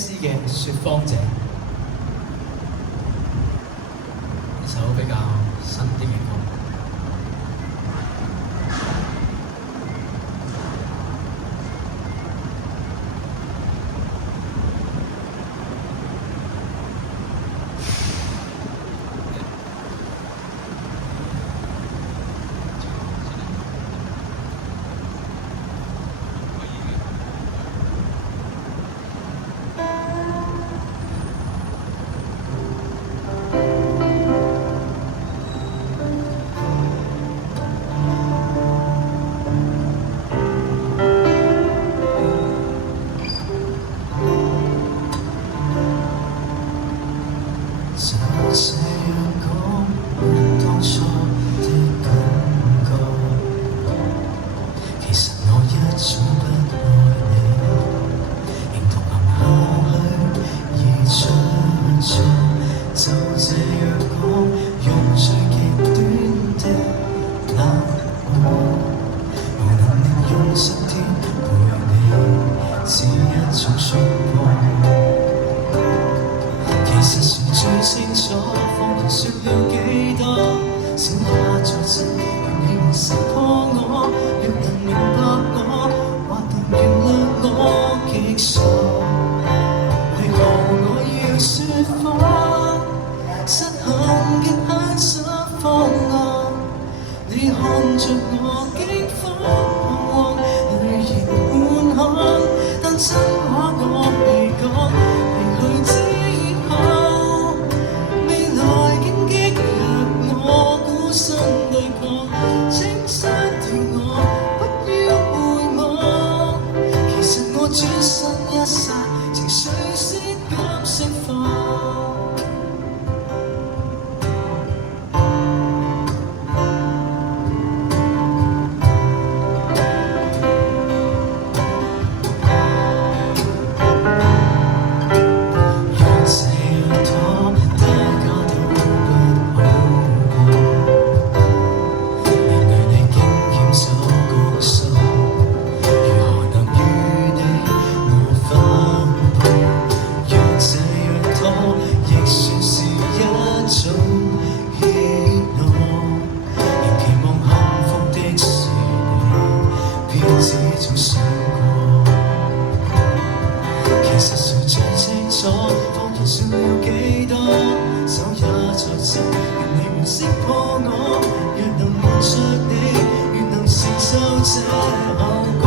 MC 嘅説謊者，一首比較新啲嘅歌。就這樣講當初的感覺，其實我一早不愛你，認同含下去而出錯，就這樣講，用最極端的冷漠，無能力用10天陪你，只一種束縛。其實誰最清楚，謊言說了幾多，小也在這，讓你們識破我。若能明白我，或能原諒我極傻。為何我要說謊？失衡極限失方案，你看着我驚慌，淚液滿腔，但真話我未講，離去之身對抗，請刪掉我，不要回望。其實我轉身一剎，情緒先敢釋放。其實誰最清楚，謊言說了幾多，手也在這，願你們識破我。若能瞞着你，願能承受這後果。